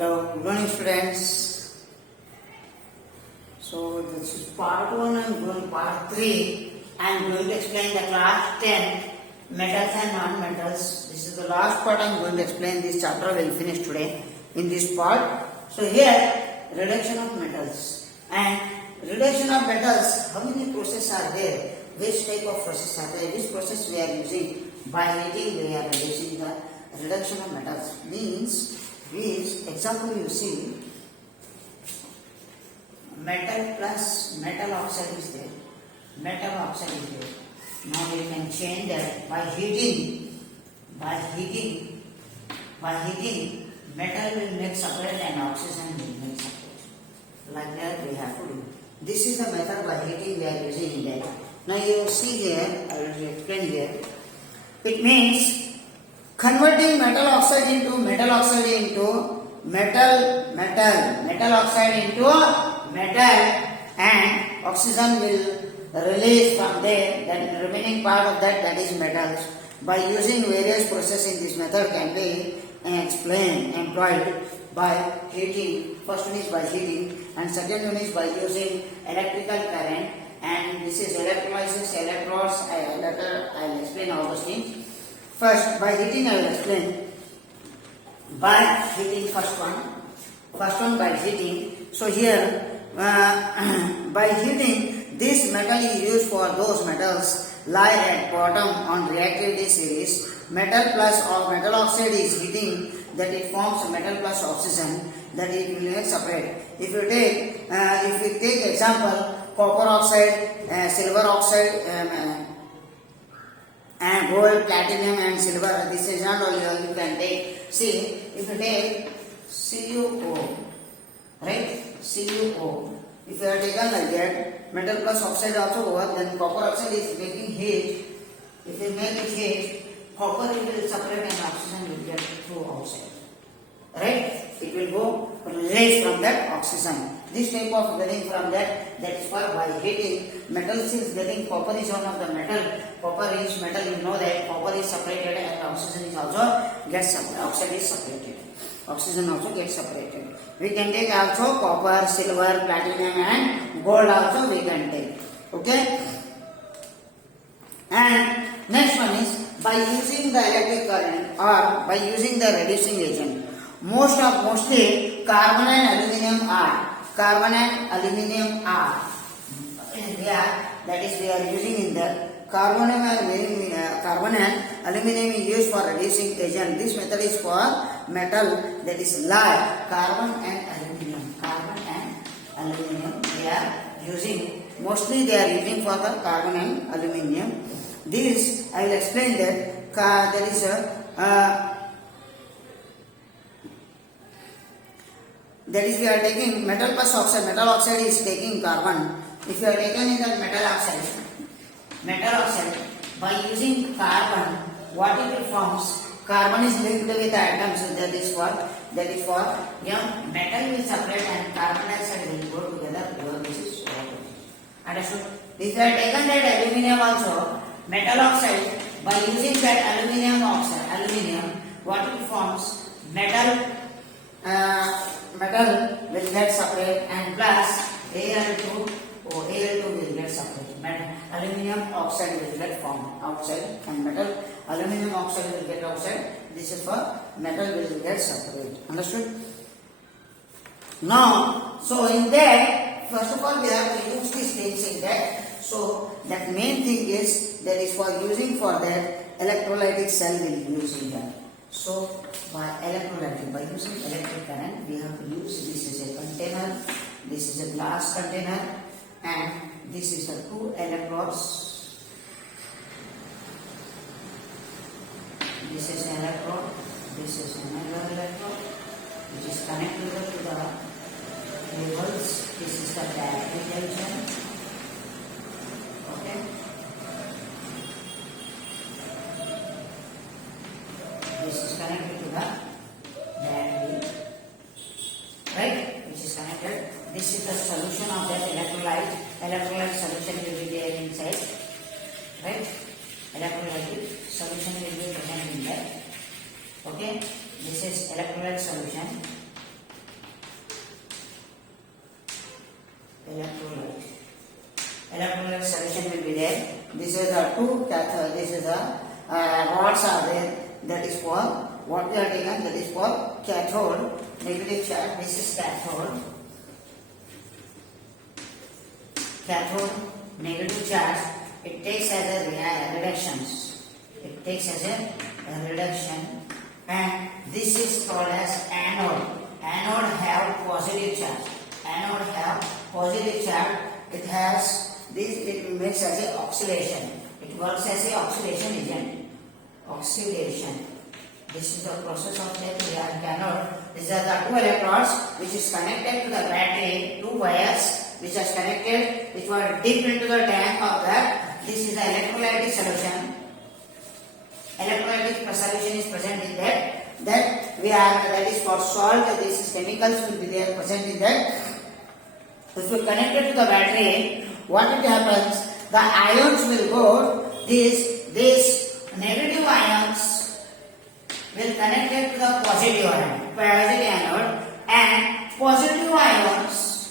Hello, good morning students. So this is part 1 and going part 3. I am going to explain the class 10 metals and non-metals. This is the last part I am going to explain. This chapter will finish today in this part. So here reduction of metals and reduction of metals. How many processes are there? Which type of process are there? Which process we are using? By heating we are reducing the reduction of metals. Means example you see metal plus metal oxide is there. Metal oxide is there. Now we can change that by heating. Metal will make separate and oxygen will make separate. Like that we have to do. This is the method by heating we are using in that. Now you see here, I will explain here. It means converting metal oxide into metal oxide into metal oxide into metal, and oxygen will release from there. Then remaining part of that is metals. By using various processes in this method can be employed by heating. First one is by heating and second one is by using electrical current, and this is electrolysis, electrodes. Later I will explain all those things. First, by heating I will explain. By heating, first one by heating. So here, by heating, this metal is used for those metals lie at bottom on reactivity series. Metal plus or metal oxide is heating, that it forms metal plus oxygen, that it will make separate. If we take example, copper oxide, silver oxide, and gold, platinum and silver, this is not only you can take. See, if you take CuO, right? CuO. If you have taken like that, metal plus oxide also over, then copper oxide is making heat. If you make it heat, copper will separate and oxygen will get through outside. Right? It will go release from that oxygen. This type of getting from that is for by heating. Metals is getting, copper is one of the metal. Copper is metal, you know that copper is separated and oxygen is also gets separated. Oxide is separated. Oxygen also gets separated. We can take also copper, silver, platinum and gold also we can take. Okay? And next one is by using the electric current or by using the reducing agent. Mostly carbon and aluminum are. That is we are using in the carbon and aluminum is used for reducing agent. This method is for metal that is lie. Carbon and aluminum they are using. Mostly they are using for the carbon and aluminum. This I will explain that there is that is we are taking metal plus oxide. Metal oxide is taking carbon. If you are taken in the metal oxide, by using carbon, what it forms? Carbon is linked with atoms. So that is for metal will separate and carbon dioxide will go together. This is understood. If you are taken that aluminum also, metal oxide, by using that aluminum, what it forms? Metal will get separate and plus Al2 will get separate. Aluminum oxide will get formed outside and aluminum oxide will get outside. This is for metal will get separate. Understood? Now, so in that, first of all we have to use these things in that. So that main thing is that is for using for that electrolytic cell will use in that. So by using electric current, we have to use, this is a container, this is a glass container, and this is the two electrodes. This is an electrode, this is another electrode, which is connected to the cables. This is the battery junction. Okay. This is connected to the battery, right? Which is connected. This is the solution of that electrolyte. Electrolyte solution will be there inside, right? Electrolyte solution will be present in there. Okay, this is electrolyte solution. electrolyte. Electrolyte solution will be there. This is the two cathode. This is the rods are there. That is for what we are taken. That is for cathode. Negative charge. This is cathode. Cathode negative charge. It takes as a reductions. It takes as a reduction. And this is called as anode. Anode have positive charge. Anode have positive charge. It has this. It makes as a oxidation. It works as a oxidation agent. Oxidation. This is the process of the anode. These are the two electrodes which is connected to the battery. Two wires which are connected, which were dipped into the tank of that. This is the electrolytic solution. Electrolytic solution is present in that. That is for salt. This is chemicals will be there present in that. If we connect it to the battery, what it happens? The ions will go. This negative ions will connect it to the positive anode, and positive ions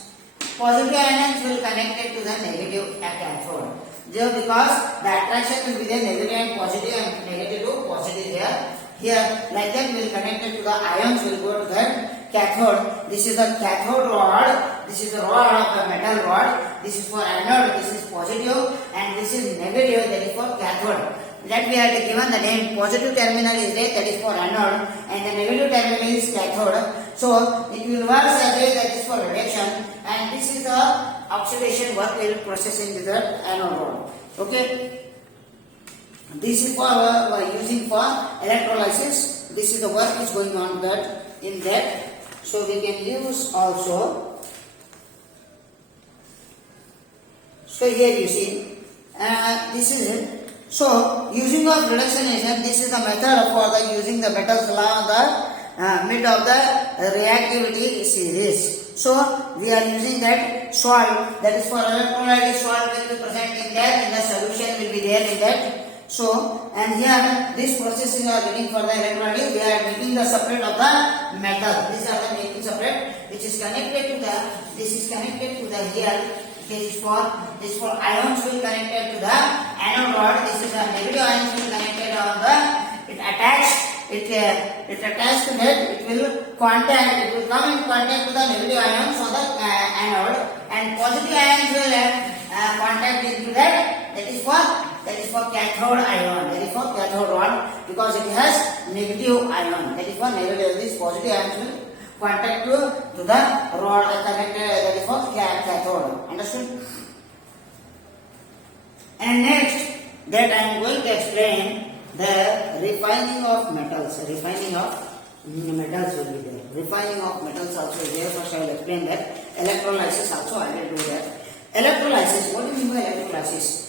will connect it to the negative cathode. Because the attraction will be there, negative and positive, and negative to positive here. Here, like that, will connect it to the ions, will go to the cathode. This is the cathode rod. This is the rod of the metal rod. This is for anode. This is positive, and this is negative. That is for cathode. That we have given the name. Positive terminal is there. That is for anode, and the negative terminal is cathode. So it will work as a, that is for reduction, and this is the oxidation work will process into the anode rod. Okay. This is for using for electrolysis. This is the work is going on that in that. So we can use also. So here you see, this is it. So using of reduction agent, this is the method for the using the metals law the mid of the reactivity series. So we are using that salt. That is for electrolytic salt will be present in that, and the solution will be there in that. So, and here this process is getting for the electrolytic. We are making the separate of the metal. These are the making separate, which is connected to the. This is connected to the here. This is for ions will connected to the anode rod. This is the negative ions will connected on the. It attached. It attached to that. It will contact. It will come in contact to the negative ions on the anode, and positive ions will contact into that. That is for cathode ion. That is for cathode rod, because it has negative ion. That is for negative. This positive ions will contact to the rod connected. That is for cathode. Understood? And next, that I am going to explain the refining of metals. Refining of metals will be there. Refining of metals also is there. First I will explain that. Electrolysis also I will do that. Electrolysis. What do you mean by electrolysis?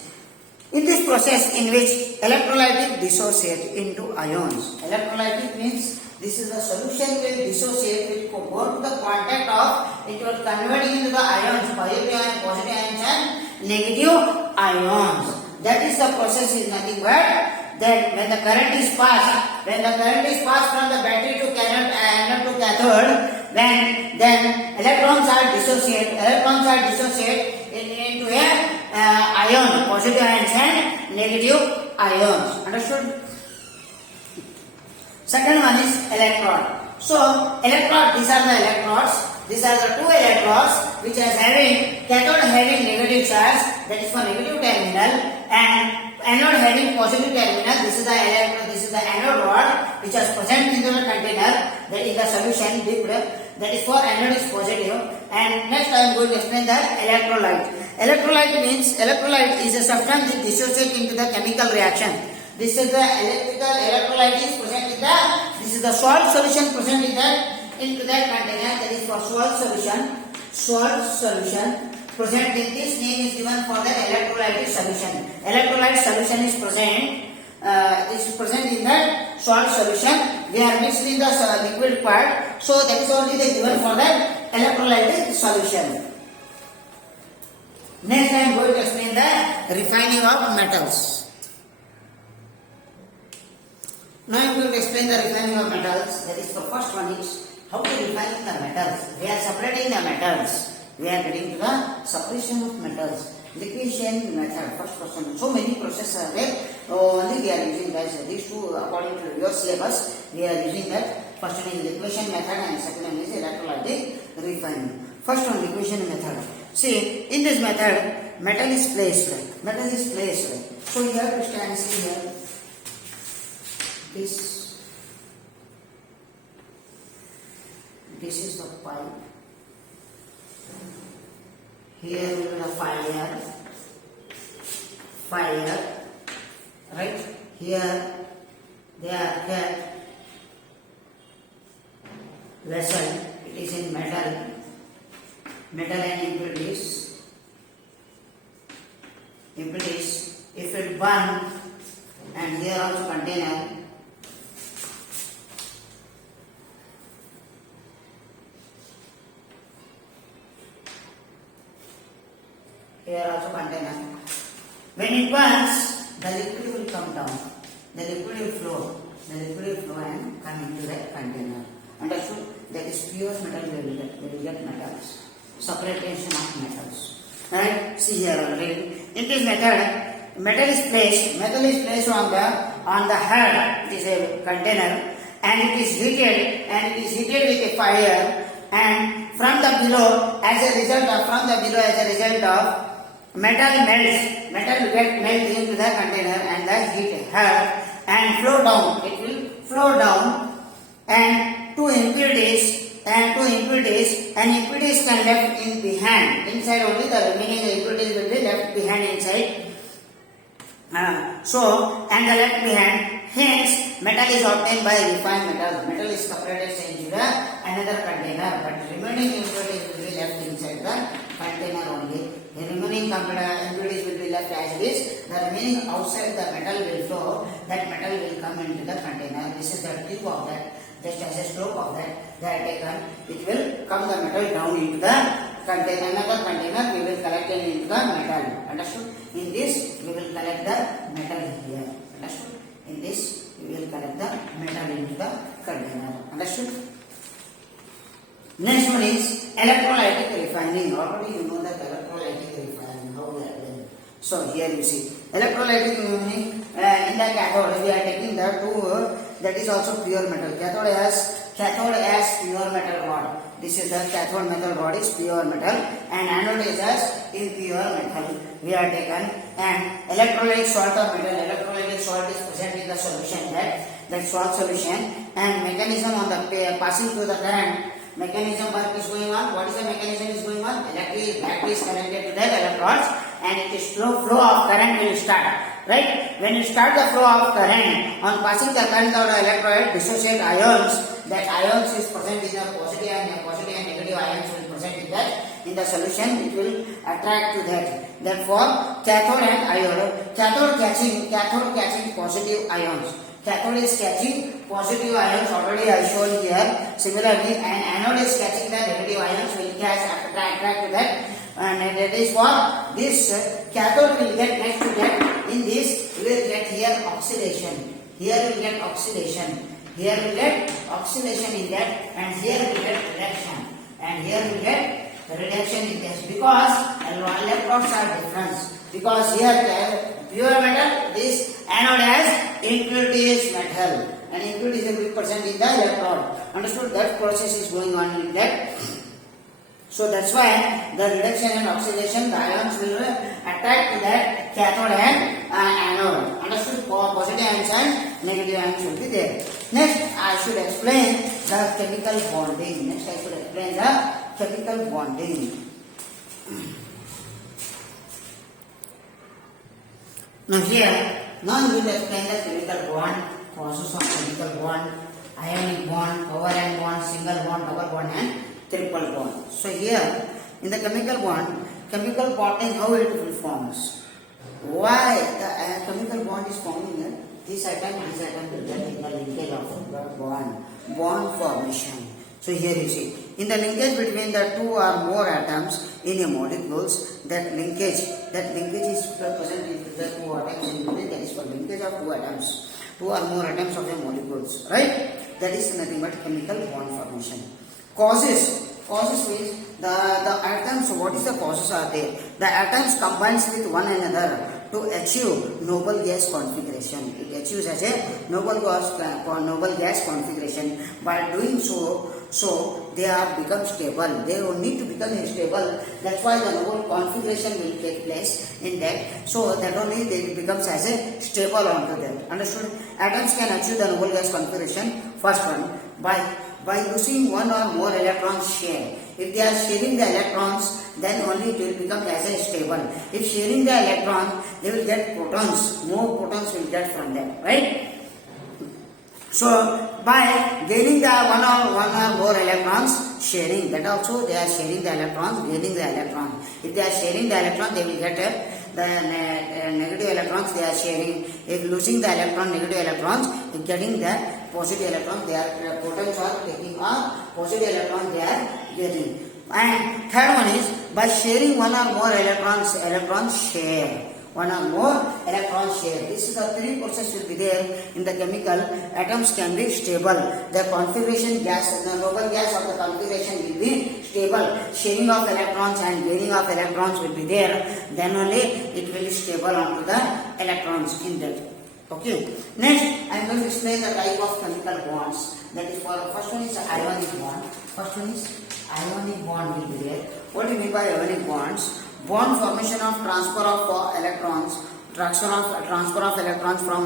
In this process in which electrolytic dissociate into ions. Electrolytic means this is the solution will dissociate, will go to the contact of, it will converting into the ions, positive ions and negative ions. That is the process is nothing but that when the current is passed from the battery to anode to cathode, then electrons are dissociate into a ion, positive ions and negative ions. Understood? Second one is electrode. So electrode, these are the electrodes. These are the two electrodes which are having cathode having negative charge, that is for negative terminal, and anode having positive terminal. This is the electrode. This is the anode rod which is present in the container. That is the solution dipped. That is for anode is positive. And next I am going to explain the electrolyte. Electrolyte is a substance that dissociates into the chemical reaction. This is the electrical electrolyte is present in the. This is the salt solution present in that into that container. That is for salt solution. Salt solution present in this name is given for the electrolytic solution. Electrolyte solution is present. Is present in the salt solution. We are mixed in the liquid part. So that is only the given for the electrolytic solution. Next I am going to explain the refining of metals. Now I am going to explain the refining of metals. That is the first one is how to refine the metals. We are separating the metals. we are getting to the separation of metals. Liquefaction method, first question. So many processes are there. Only we are using that. These two, according to your syllabus, we are using that. First one is liquefaction method and second one is electrolytic refining. First one, liquefaction method. See, in this method, metal is placed. Metal is placed. So you have to stand here. This is the pipe. Here will be the fire, right? Here they are kept vessel. It is in metal and impurities. If it burn, and here also container. Here also container. When it burns, the liquid will come down. The liquid will flow. And come into that container. Understood? That is pure metal. We will get metals. Separation of metals. Right? See here already. In this method, metal is placed on the head. It is a container, and it is heated with a fire. And from the below, as a result of metal will get melted into the container and the heat head and flow down. It will flow down, and two impurities can left in behind. Inside only the remaining impurities will be left behind inside. And the left behind. Hence, metal is obtained by refined metal. Metal is separated into another container, but remaining impurities will be left inside the container only. The remaining impurities will be left as it is. The remaining outside the metal will flow. That metal will come into the container. This is the tip of that. Just as a slope of that, they are taken. It will come the metal down into the container. Another container we will collect it into the metal. Understood? In this, we will collect the metal here. Understood? In this, we will collect the metal into the container. Understood? Next one is electrolytic refining. Already you know that electrolytic refining, how we are doing. So here you see electrolytic refining. In the cathode, we are taking the two. That is also pure metal. Cathode has pure metal rod. This is the cathode metal rod is pure metal, and anode is as impure metal. We are taken, and electrolytic salt of metal. Electrolytic salt is present in the solution. That salt solution, and mechanism on the passing through the current. Mechanism work is going on. What is the mechanism is going on? Battery is connected to that electrodes, and it is flow of current will start. Right? When you start the flow of current, on passing the current of the electrode, dissociate ions. That ions is present in the positive and negative ions will present in the solution. It will attract to that. Therefore, cathode and anode. Cathode catching positive ions. Cathode is catching positive ions, already I shown here. Similarly, and anode is catching the negative ions, will attract to that. And that is what this cathode will get next to that. In this, we will get here oxidation. Here we will get oxidation. Here we will get oxidation in that, and here we will get reduction. And here we will get reduction in this, because electrodes are different. Because here pure metal, this anode has impurities metal, and impurities will be present in the electrode. Understood? That process is going on in that. So that's why the reduction and oxidation, the ions will attack to that cathode and anode. Understood? Positive ions and negative ions will be there. Next, I should explain the chemical bonding. Now we will explain the chemical bond, process of chemical bond, ionic bond, covalent bond, single bond, double bond, and triple bond. So here in the chemical bonding, how it will forms. Why the chemical bond is forming? This atom will get in the linkage of bond formation. So here you see, in the linkage between the two or more atoms in a molecules, that linkage is present in the two atoms in between. That is for linkage of two or more atoms of the molecules, right? That is nothing but chemical bond formation. Causes Causes means the atoms, what is the causes are there? The atoms combines with one another to achieve noble gas configuration. It achieves as a noble gas configuration. By doing so they are become stable. They will need to become stable. That's why the noble configuration will take place in that. So that only they becomes as a stable onto that. Understood? Atoms can achieve the noble gas configuration. First one, by using one or more electrons share. If they are sharing the electrons, then only it will become as a stable. If sharing the electron, they will get protons. More protons will get from them, right? So by gaining the one or more electrons, sharing, that also they are sharing the electrons, gaining the electron. If they are sharing the electron, they will get the negative electrons they are sharing. If losing the electron, negative electrons, if getting the positive electrons, they are protons are taking a positive electron they are getting. And third one is by sharing one or more electrons share. One or more electrons share. This is the three process will be there in the chemical. Atoms can be stable. The configuration gas, the noble gas of the configuration will be stable. Sharing of electrons and gaining of electrons will be there. Then only it will be stable onto the electrons in that. Okay. Next, I am going to explain the type of chemical bonds. That is for first one is ionic bond. First one is ionic bond will be there. What do you mean by ionic bonds? Bond formation of transfer of electrons from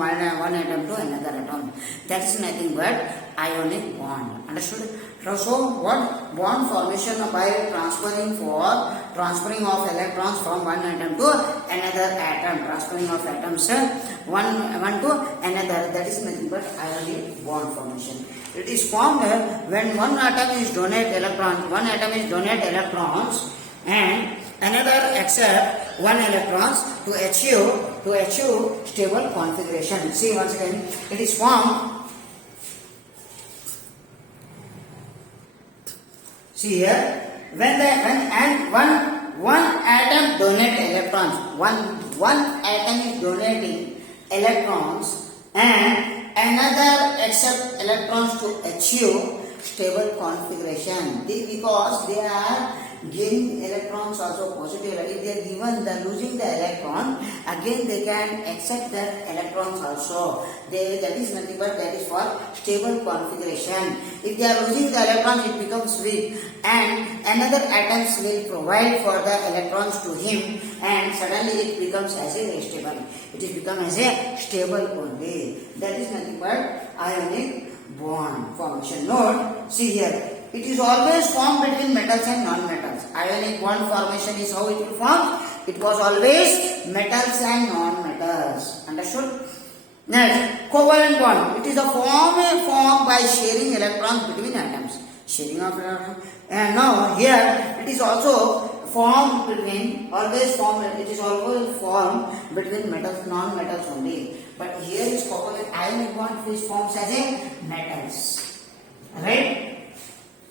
one atom to another atom. That is nothing but ionic bond. Understood? So what bond formation by transferring of electrons from one atom to another atom, transferring of atoms one to another. That is nothing but ionic bond formation. It is formed when one atom is donate electrons and another accept one electrons to achieve stable configuration. See once again, it is formed. See here, when one atom donate electrons, one atom is donating electrons and another accept electrons to achieve stable configuration. This because they are gaining electrons also positive. If they are given the losing the electron, again they can accept that electrons also. That is nothing but that is for stable configuration. If they are losing the electrons, it becomes weak, and another atoms will provide for the electrons to him, and suddenly it becomes as a stable. It is become as a stable only. That is nothing but ionic bond formation. Note, see here. It is always formed between metals and non-metals. Ionic bond formation is how it will form. It was always metals and non-metals. Understood? Next, covalent bond. It is a form by sharing electrons between atoms. Sharing of electrons. And now here it is also formed between, it is always formed between metals, non-metals only. But here is covalent ionic bond which forms as a metals. Right?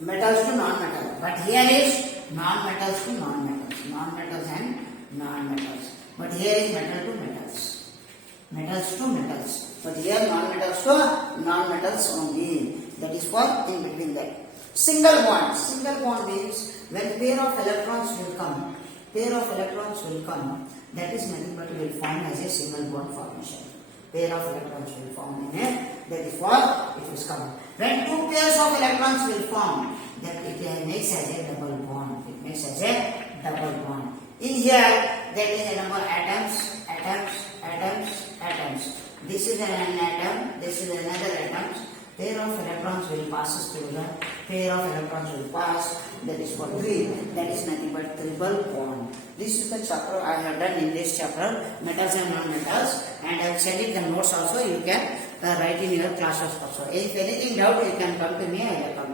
Metals to non-metals, but here is non-metals to non-metals, non-metals and non-metals. But here is metal to metals, metals to metals. But here non-metals to non-metals only. That is for in between that. Single bond. Single bond means when pair of electrons will come, that is nothing but will form as a single bond formation. Pair of electrons will form in a, that is what it is called. When two pairs of electrons will form, that it makes as a double bond. It makes as a double bond. In here, there is a number of atoms. This is an atom, this is another atom. Pair of electrons will pass through the pair of electrons will pass. That is for 3. That is nothing but triple bond. This is the chapter I have done in this chapter, metals and non-metals, and I have sent it the notes also. You can write in your classes also. If anything doubt, you can come to me. I will come.